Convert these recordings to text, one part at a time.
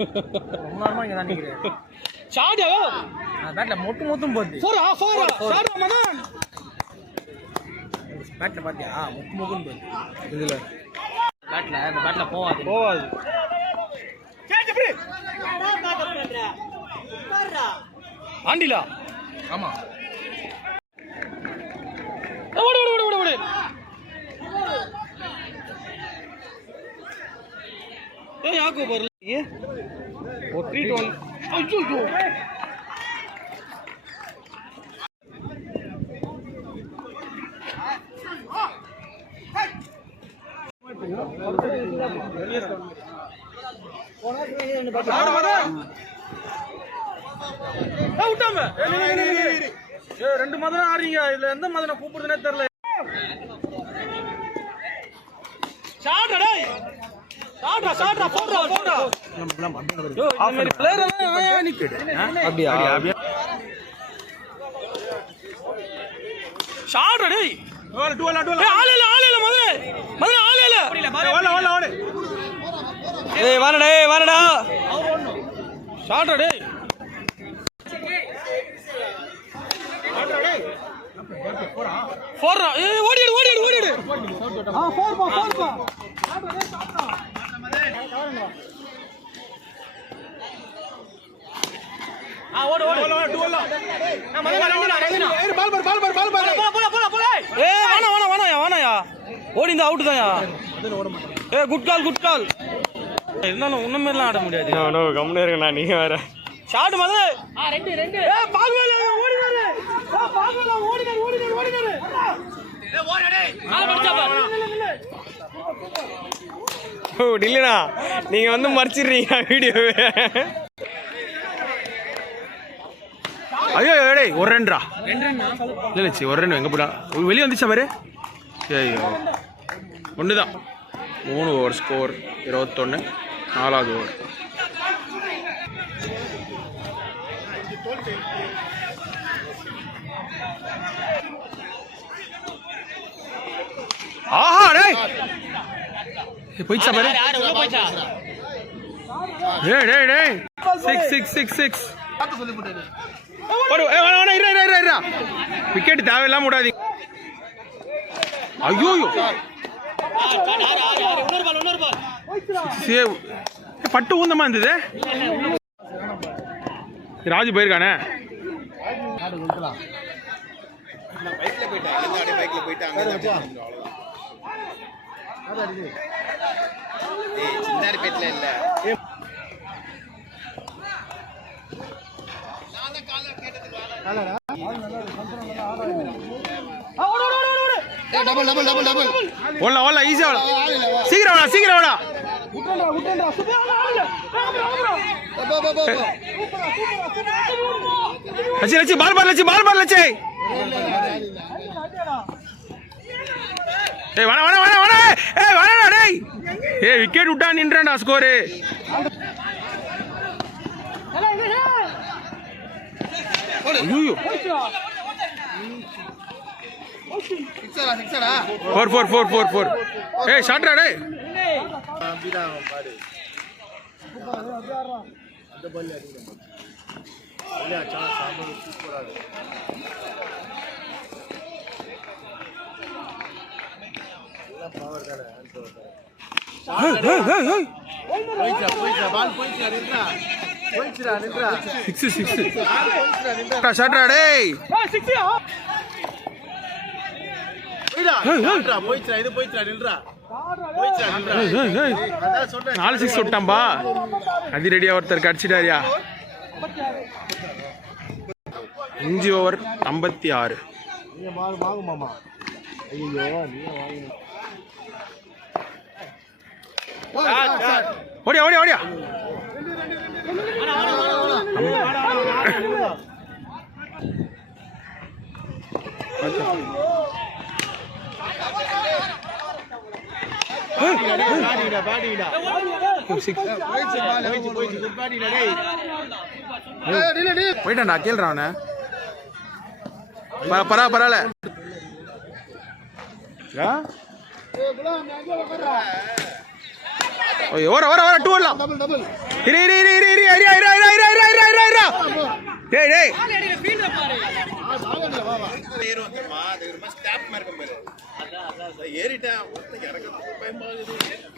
ரொம்ப நேரமா இங்க தான் நிக்கிறேன். ஷாட்யா பேட்ல மொத்தும் போகுது. Four shot Madan. பேட்ல பாத்தியா மொத்தும் போகுது இதுல இந்த பேட்ல போவாது. Catch free. ஆண்டிலா ஆமா. ஓடு. ஏய் யாக்கோ பரல ये वो 3-1 ஐயோ விட்டாம ரெண்டு மதம் ஆடுறீங்க. இதுல எந்த மதனை கூப்பிடுறதுனே தெரியல. ஷாட்ரா போடுறா இந்த பிளேயர் எல்லாம் நிக்குது. அப்படியே ஷாட்ரா டேய் ஆளேல மதன ஆளேல ஓடு ஏய் வாடா ஷாட்ரா டேய் போடுறா ஏய் ஓடிடு போர் ஓடு வானாயா ஓடி இந்த அவுட் தான்யா. ஏ குட் கால் இருந்தாலும் உண்மையெல்லாம் ஆட முடியாது. கம்முனே இருக்கா நீங்க வேற ஷாட் மதே. ரெண்டு பால்வேல ஓடினாரு. ஓ டில்லனா நீங்க வந்து மறைச்சிடுறீங்க வீடியோவே. ஐயோ டேய் ஒரு ரன்டா இல்லை ஒரு ரன் எங்கே போடா வெளியே வந்துச்சா பாரு. ஐயோ ஒன்று தான் 3 ஓவர் ஸ்கோர் 21 4வது ஓவர். ஆஹா டேய் போயிச்சா பாரு. டேய் 6 விக்கெட் தேவையில்லாம விடாதீங்க. ஐயோ பட்டு ஊந்தமா இருந்தது. ராஜு போயிருக்கானே. ஓடலாம் ஈஸியா சீக்கிரம் வாடா. லட்சி பால் லட்சி ஏய் வாடா டேய். ஏய் விக்கெட் விட்டா நின்றான்டா ஸ்கோர். ஐயோ 4 ஏய் ஷாட்ரா டேய். ஷாட்ரா டேய். நாலு 6 விட்டாம்பா. அதிரடியா ஒருத்தர் கடிச்சிட்டாரியா. 5 ஓவர் 56. ஓடியா போயிட்டான்டா கேள்றா அவனை. பரவாயில்ல ஓர ஓர ஓர டூ வரலாம் இரு இரு இரு இரு இரு இரு இரு இரு இரு இரு இரு இரு இரு டேய் டேய்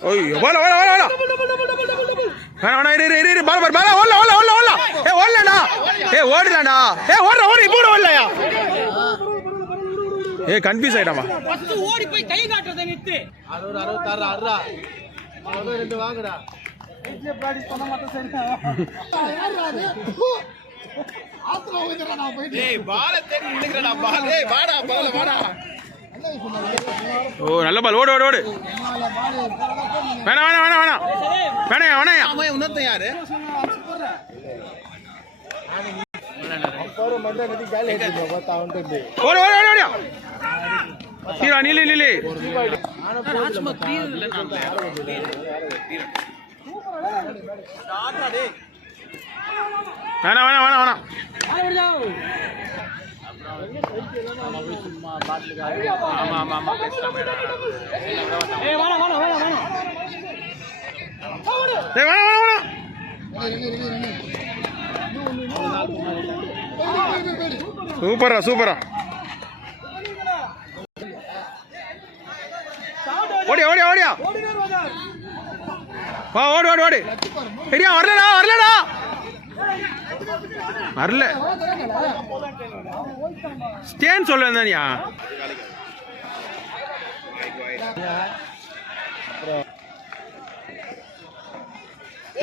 ஓய் வாடா வாடா வாடா வேணா இரு இரு இரு பால் பால் பால் ஓடல ஓடல ஓடல ஓடல ஏய் ஓடலடா ஏய் ஓடலடா ஏய் ஓடுற ஓடு இப்போ ஓடலையா ஏய் கன்ஃபியூஸ் ஆயிடாமா ஃபர்ஸ்ட் ஓடி போய் கை காட்டுறத நித்து 66 அறா அவன் ரெண்டு வாங்குடா இங்கே பிராக்டீஸ் பண்ண மாட்டேன் சரி யாராது ஆத்மா ஓடுறடா நான் போய் ஏய் பால தேடி நின்னுங்கடா பால் ஏய் வாடா பால் வாடா ஓ நல்ல பால் ஓடு ஓடு ஓடு வேணா வேணா வேணா வேணா வேணா வேணா அவன் இன்னொருத்தன் யாரு அப்பற மண்ட நதி கால் ஏத்திட்டு பார்த்தா வந்து ஓடு ஓடு ஓடு ஓடு தீரா நீலி நீலி ராஜ்மா தீரல நான் ஸ்டார்ட் டே வேணா வேணா வேணா வேணா சும்மா பாட்டுல ஆமா ஆமா ஆமா பேசுறா ஏய் வாடா வாடா வாடா வாடா டேய் வேணா வேணா வேணா சூப்பரா சூப்பரா ஓடியா ஓடியா ஓடியா வா ஓடு ஓடு ஓடு சரியா வரலடா வரலடா வரல ஸ்டேன் சொல்ல வந்தானியா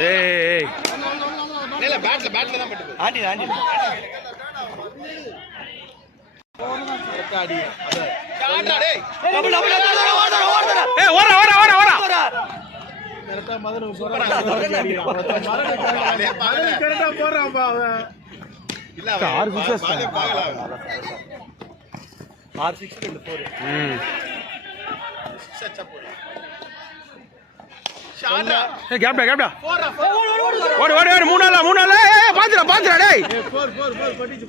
ஏய் இல்ல பேட்ல தான் பட்டு ஆண்டி ஆண்டி ஆடி ஸ்டார்ட் டேய் டபுள் டபுள் ஓடுடா ஏய் ஓட ஓட ஓட ஓட கரெக்ட்டா மதன சூப்பரா கரெக்ட்டா போறான் பா அவன் இல்ல 6 6 பாகல 6 6 2 4 சச்சா போடு ஷாட்ரா ஏய் கேப்டா கேப்டா ஓடு ஓடு ஓடு மூணு நாளா ஏய் பாத்துடா டேய் 4 பட்டிச்சு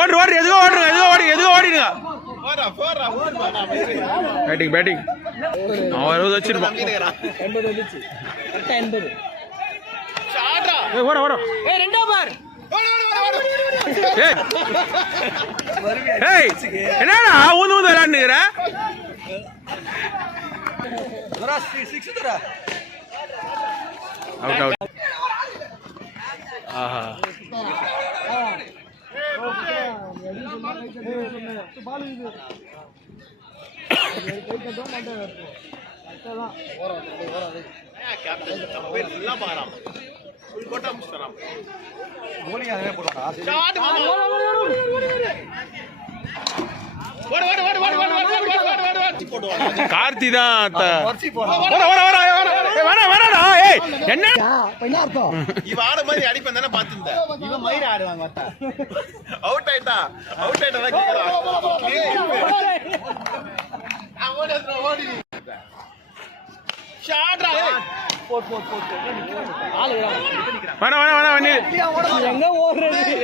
ஓடு ஓடு எதுகோ ஓடுங்க எதுகோ ஓடிடுங்க போறா பேட்டிங் பேட்டிங் அவன் 60 வச்சிருப்பான் 80 வந்துச்சு கரெக்ட்டா 80 ஷாட்ரா ஏய் ஓட ஓட ஏய் ரெண்டா பார் ஏய் என்னடா ஊந்து ஊந்து விளையாடுங்கற தரா 6 தரா அவுட் அவுட் ஆஹா பால் இது கேப்டன் பேர் ஃபுல்லா பாறாம் ஃபுல் கோட்டா முஸ்தராம் போலிங் அதே போடுவாங்க ஸ்டார்ட் ஓடு கார்த்தி தான் வேணாடா ஏய் என்ன என்ன அர்த்தம் இவ ஆட மாதிரி அடிப்பேன் தானே பாத்துட்டேன் இவ மயிர ஆடுவாங்க மத்த அவுட் ஆயிட்டா தான் கேக்குறா ஓடி ஷாட்ரா போட் ஆளு வேணா எங்க ஓடுறது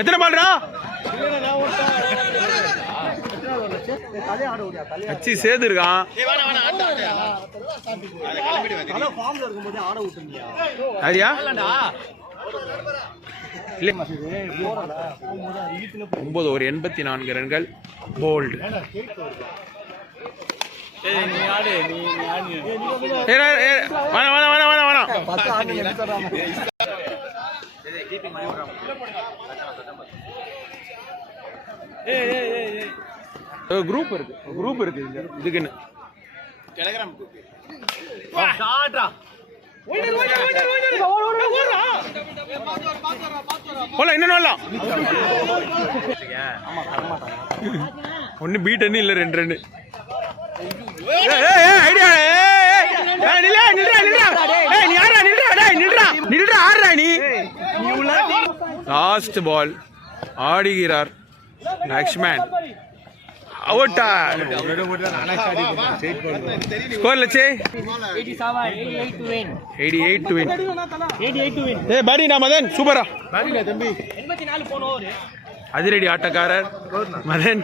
எத்தனை பால்டா அச்சி சேது இருக்கான் சரியா 9 ஒரு 84 ரன்கள் போல்டு குரூப் இருக்கு இதுக்குன்னு டெலிகிராம் இன்னும் ஒன்னு பீட் அண்ணு இல்ல 2 ரன் லாஸ்ட் பால் ஆடுகிறார் லக்ஷ்மன் அவுட்டா ஸ்கோர் லட்சே 88 டு வின் ஏய் பாடிடா மதன் சூப்பரா பாடிடா தம்பி 84 போன ஓவர் அதிரடி ஆட்டக்காரர் மதன்